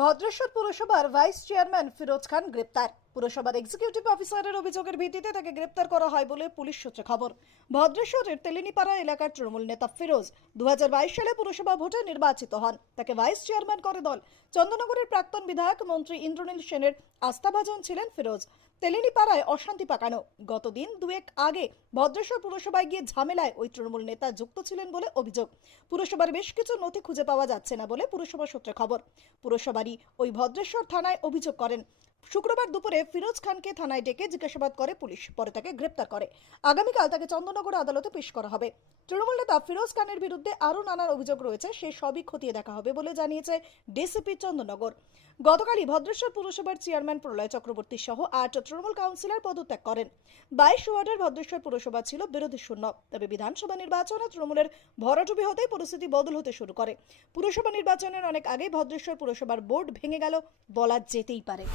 ভদ্রেশ্বর পুরসভার vice chairman Firoz খান গ্রেপ্তার। পুরসভার এক্সিকিউটিভ অফিসারের অভিযোগের ভিত্তিতে তাকে গ্রেপ্তার করা হয় বলে পুলিশ সূত্রে খবর। ভদ্রেশ্বরের তেলিনীপাড়া এলাকার তৃণমূল নেতা ফিরোজ 2022 সালে পুরসভা ভোটে নির্বাচিত হন। তাকে ভাইস চেয়ারম্যান করে দল। চন্দননগরের প্রাক্তন বিধায়ক মন্ত্রী ইন্দ্রনীল সেনের আস্থাভাজন ছিলেন ফিরোজ। তেলিনীপাড়ায় অশান্তি পাকানো। গতদিন দুয়েক আগে ভদ্রেশ্বর পুরসভায় গিয়ে ঝামেলায় ওই তৃণমূল নেতা যুক্ত ছিলেন বলে অভিযোগ। পুরসভার বেশ কিছু নথি খুঁজে পাওয়া যাচ্ছে না বলে পুরসভা সূত্রে খবর। পুরসভারই ওই ভদ্রেশ্বর থানায় অভিযোগ করেন। শুক্রবার দুপুরে ফিরোজ খানকে থানায় ডেকে জিজ্ঞাসাবাদ করে পুলিশ, পরে তাকে গ্রেপ্তার করে। আগামীকাল তাকে চন্দননগর আদালতে পেশ করা হবে। তৃণমূল নেতা ফিরোজ খানের বিরুদ্ধে আরও নানান অভিযোগ রয়েছে, সে সবই খতিয়ে দেখা হবে বলে জানিয়েছে ডিসিপি চন্দননগর। গতকালই ভদ্রেশ্বর পুরসভার চেয়ারম্যান প্রলয় চক্রবর্তী সহ 8 তৃণমূল কাউন্সিলর পদত্যাগ করেন। 22 ওয়ার্ডের ভদ্রেশ্বর পুরসভা ছিল বিরোধী শূন্য। তবে বিধানসভা নির্বাচনে তৃণমূলের ভরাডুবি হতেই পরিস্থিতি বদল হতে শুরু করে। পুরসভা নির্বাচনের অনেক আগেই ভদ্রেশ্বর পুরসভার বোর্ড ভেঙে গেল বলা যেতেই পারে।